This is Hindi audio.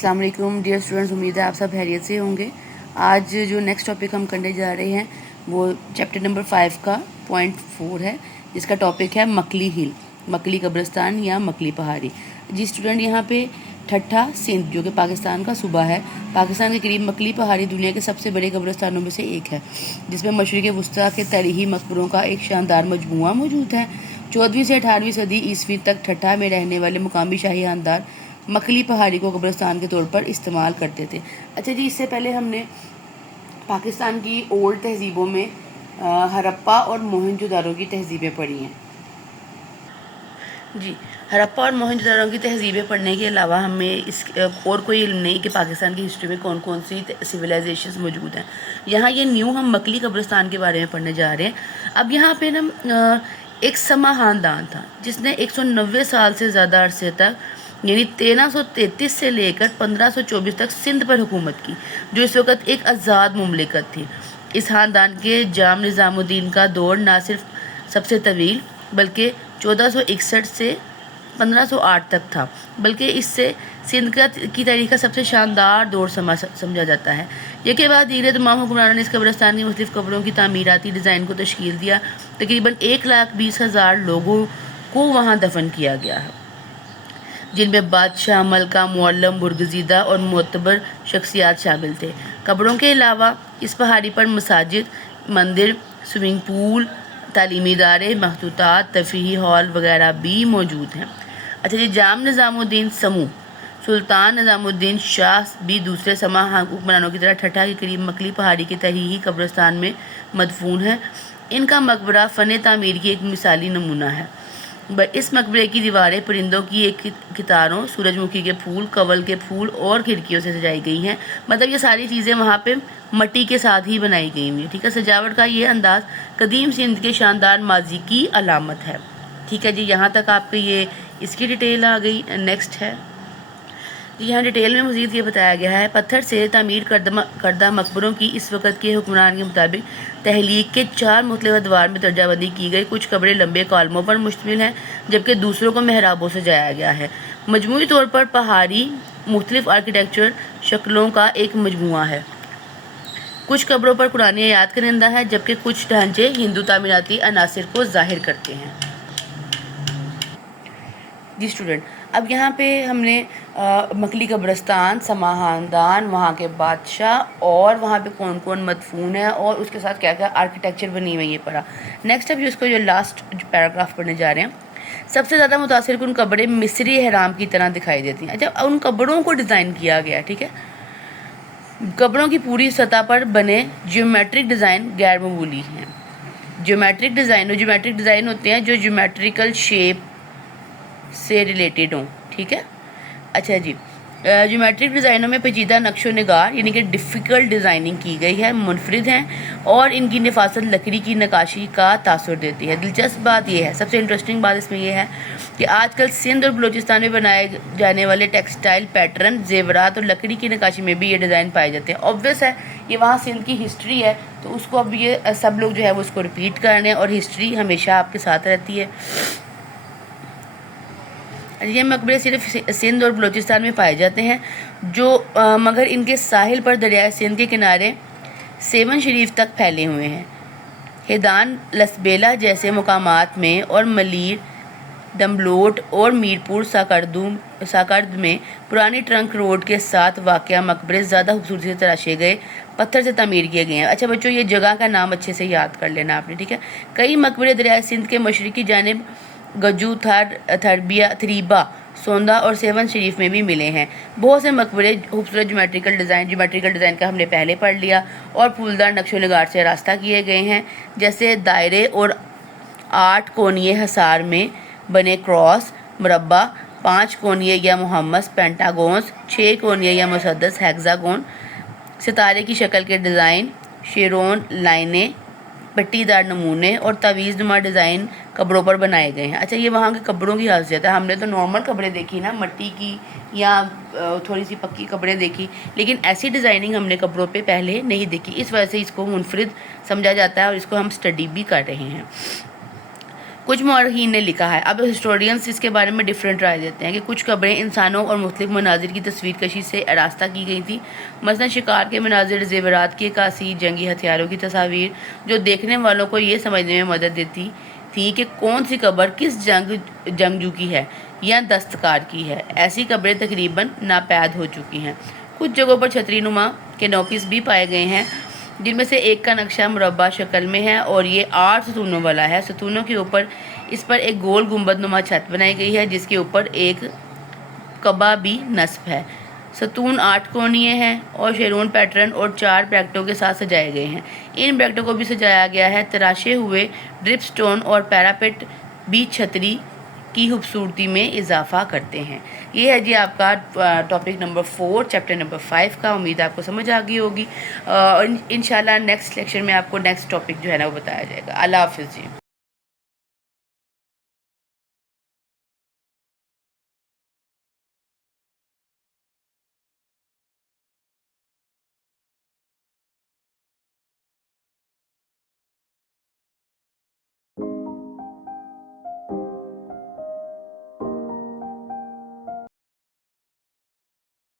अस्सलाम वालेकुम डियर स्टूडेंट्स, उम्मीद है आप सब खैरियत से होंगे। आज जो नेक्स्ट टॉपिक हम करने जा रहे हैं वो चैप्टर नंबर 5 का पॉइंट 4 है, जिसका टॉपिक है मकली हिल, मकली कब्रिस्तान या मकली पहाड़ी। जी स्टूडेंट, यहाँ पे ठट्ठा सिंध जो कि पाकिस्तान का सूबा है, पाकिस्तान के करीब मकली पहाड़ी दुनिया के सबसे बड़े कब्रिस्तानों में से एक है, जिसमें मशरिक़ वुस्ता के तरीही मकबरों का एक शानदार मजमूआ मौजूद है। 14वीं से 18वीं सदी ईस्वी तक ठट्ठा में रहने वाले मुकामी शाही खानदान मकली पहाड़ी को कब्रिस्तान के तौर पर इस्तेमाल करते थे। अच्छा जी, इससे पहले हमने पाकिस्तान की ओल्ड तहजीबों में हड़प्पा और मोहनजोदारो की तहजीबें पढ़ी हैं। जी, हड़प्पा और मोहनजोदारो की तहजीबें पढ़ने के अलावा हमें इस और कोई इल्म नहीं कि पाकिस्तान की हिस्ट्री में कौन कौन सी सिविलाइजेशंस मौजूद हैं। यहाँ ये न्यू हम मकली कब्रिस्तान के बारे में पढ़ने जा रहे हैं। अब यहाँ पे ना एक समा खानदान था जिसने 190 साल से ज़्यादा अरसे तक यानी 1333 से लेकर 1524 तक सिंध पर हुकूमत की, जो इस वक्त एक आज़ाद मुमलिकत थी। इस खानदान के जाम निज़ामुद्दीन का दौर ना सिर्फ सबसे तवील बल्कि 1461 से 1508 तक था, बल्कि इससे सिंध की तारीख का सबसे शानदार दौर समझा जाता है। इसके बाद धीरे तमाम हुक्मरानों ने इस कब्रिस्तान की मुख्तलिफ कब्रों की तामीराती डिज़ाइन को तश्कील दिया। तकरीबन 1,20,000 लोगों को वहाँ दफन किया गया है, जिनमें बादशाह, मलका, मुअल्लम, बुर्गज़ीदा और मोतबर शख्सियात शामिल थे। कब्रों के अलावा इस पहाड़ी पर मसाजिद, मंदिर, स्विमिंग पूल, तालीमी इदारे, मखतूतात, तफरीही हॉल वगैरह भी मौजूद हैं। अच्छा जी, जाम निज़ामुद्दीन समूह सुल्तान निज़ामुद्दीन शाह भी दूसरे समा हुक्मरानों की तरह ठट्ठा के करीब मकली पहाड़ी के तरीही कब्रिस्तान में मदफून है। इनका मकबरा फ़न तामीर की एक मिसाली नमूना है। इस मकबरे की दीवारें परिंदों की एक कितारों, सूरजमुखी के फूल, कवल के फूल और खिड़कियों से सजाई गई हैं। मतलब ये सारी चीज़ें वहाँ पे मट्टी के साथ ही बनाई गई हुई हैं। ठीक है, सजावट का ये अंदाज़ कदीम सिंध के शानदार माजी की अलामत है। ठीक है जी, यहाँ तक आपको ये इसकी डिटेल आ गई। नेक्स्ट है, यहाँ डिटेल में मज़ीद ये बताया गया है, पत्थर से तामीर करदा मकबरों की इस वक्त के हुक्मरान के मुताबिक तहलीक के 4 मुख्तलिफ अदवार में दर्जाबंदी की गई। कुछ कब्रें लंबे कॉलमों पर मुश्तमिल हैं, जबकि दूसरों को मेहराबों से सजाया गया है। मजमूई तौर पर पहाड़ी मुख्तलिफ आर्किटेक्चर शक्लों का एक मजमूआ है। कुछ कब्रों पर कुरानी याद करंदा है, जबकि कुछ ढांचे हिंदू तामीराती अनासिर को जाहिर करते हैं। जी स्टूडेंट, अब यहाँ पे हमने मकली कब्रिस्तान, समा खानदान, वहाँ के बादशाह और वहाँ पे कौन कौन मदफून है और उसके साथ क्या क्या आर्किटेक्चर बनी हुई है पढ़ा। नेक्स्ट अब जो लास्ट पैराग्राफ पढ़ने जा रहे हैं, सबसे ज़्यादा मुतासिर कुन कब्रें मिस्री एहराम की तरह दिखाई देती हैं। अच्छा, उन कब्रों को डिज़ाइन किया गया, ठीक है। कब्रों की पूरी सतह पर बने ज्योमेट्रिक डिज़ाइन गैर मामूली हैं। ज्योमेट्रिक डिज़ाइन होते हैं जो ज्योमेट्रिकल शेप से रिलेटेड हों। ठीक है, अच्छा जी, ज्योमेट्रिक डिज़ाइनों में पेचीदा नक्शो निगार यानी कि डिफ़िकल्ट डिज़ाइनिंग की गई है, मुनफरिद हैं और इनकी नफासत लकड़ी की नक्काशी का तासुर देती है। दिलचस्प बात यह है, सबसे इंटरेस्टिंग बात इसमें यह है कि आजकल सिंध और बलूचिस्तान में बनाए जाने वाले टेक्सटाइल पैटर्न, जेवरात और लकड़ी की नक्काशी में भी ये डिज़ाइन पाए जाते हैं। ऑब्वियस है, ये वहाँ सिंध की हिस्ट्री है, तो उसको अब ये सब लोग जो है वो उसको रिपीट कर रहे हैं और हिस्ट्री हमेशा आपके साथ रहती है। ये मकबरे सिर्फ सिंध और बलूचिस्तान में पाए जाते हैं, मगर इनके साहिल पर दरियाए सिंध के किनारे सेवन शरीफ तक फैले हुए हैं। हैदान, लसबेला जैसे मुकामात में और मलीर, दमलोट और मीरपुर साकर्द में पुरानी ट्रंक रोड के साथ वाक़या मकबरे ज़्यादा खूबसूरती से तराशे गए पत्थर से तमीर किए गए हैं। अच्छा बच्चों, ये जगह का नाम अच्छे से याद कर लेना आपने, ठीक है। कई मकबरे दरियाए सिंध के मशरक़ी जानिब गजू, थरीबा, सोंदा और सेवन शरीफ में भी मिले हैं। बहुत से मकबरे खूबसूरत ज्योमेट्रिकल डिज़ाइन का हमने पहले पढ़ लिया और फूलदार नक्शो निगार से रास्ता किए गए हैं, जैसे दायरे और 8 कोणीय हसार में बने क्रॉस, मुरब्बा, 5 कोणीय या मुहम्मस, पेंटागोन्स, 6 कोणीय या मुसद्दस, हेक्सागोन, सितारे की शक्ल के डिज़ाइन, शेरोन, लाइनें, पट्टीदार नमूने और तवीज़ नुमा डिज़ाइन कब्रों पर बनाए गए हैं। अच्छा, ये वहाँ के कब्रों की खासियत है। हमने तो नॉर्मल कब्रें देखी ना, मट्टी की या थोड़ी सी पक्की कब्रें देखी, लेकिन ऐसी डिज़ाइनिंग हमने कब्रों पे पहले नहीं देखी। इस वजह से इसको मुनफरिद समझा जाता है और इसको हम स्टडी भी कर रहे हैं। कुछ मौरखीन ने लिखा है। अब हिस्टोरियंस इसके बारे में डिफरेंट राय देते हैं कि कुछ कब्रें इंसानों और मुख्तलिफ मनाजिर की तस्वीर कशी से आरास्ता की गई थी, मसलन शिकार के मनाजिर, ज़ेवरात की अक्कासी, जंगी हथियारों की तस्वीर, जो देखने वालों को ये समझने में मदद देती थी कि कौन सी कब्र किस जंगजू की है या दस्तकार की है। ऐसी कब्रें तकरीबन नापैद हो चुकी हैं। कुछ जगहों पर छतरी नुमा के नोपिस भी पाए गए हैं, जिनमें से एक का नक्शा मुरब्बा शक्ल में है और ये 8 सतूनों वाला है। सतूनों के ऊपर इस पर एक गोल गुंबद नुमा छत बनाई गई है, जिसके ऊपर एक कबा भी नस्ब है। सतून 8 कोणीय हैं और शेरून पैटर्न और 4 ब्रैकेटों के साथ सजाए गए हैं। इन ब्रैकेटों को भी सजाया गया है। तराशे हुए ड्रिप स्टोन और पैरापेट भी छतरी की खूबसूरती में इजाफा करते हैं। ये है जी आपका टॉपिक नंबर 4 चैप्टर नंबर 5 का। उम्मीद आपको समझ आ गई होगी। इंशाल्लाह नेक्स्ट लेक्चर में आपको नेक्स्ट टॉपिक जो है ना वो बताया जाएगा। अल्लाह हाफिज़ जी।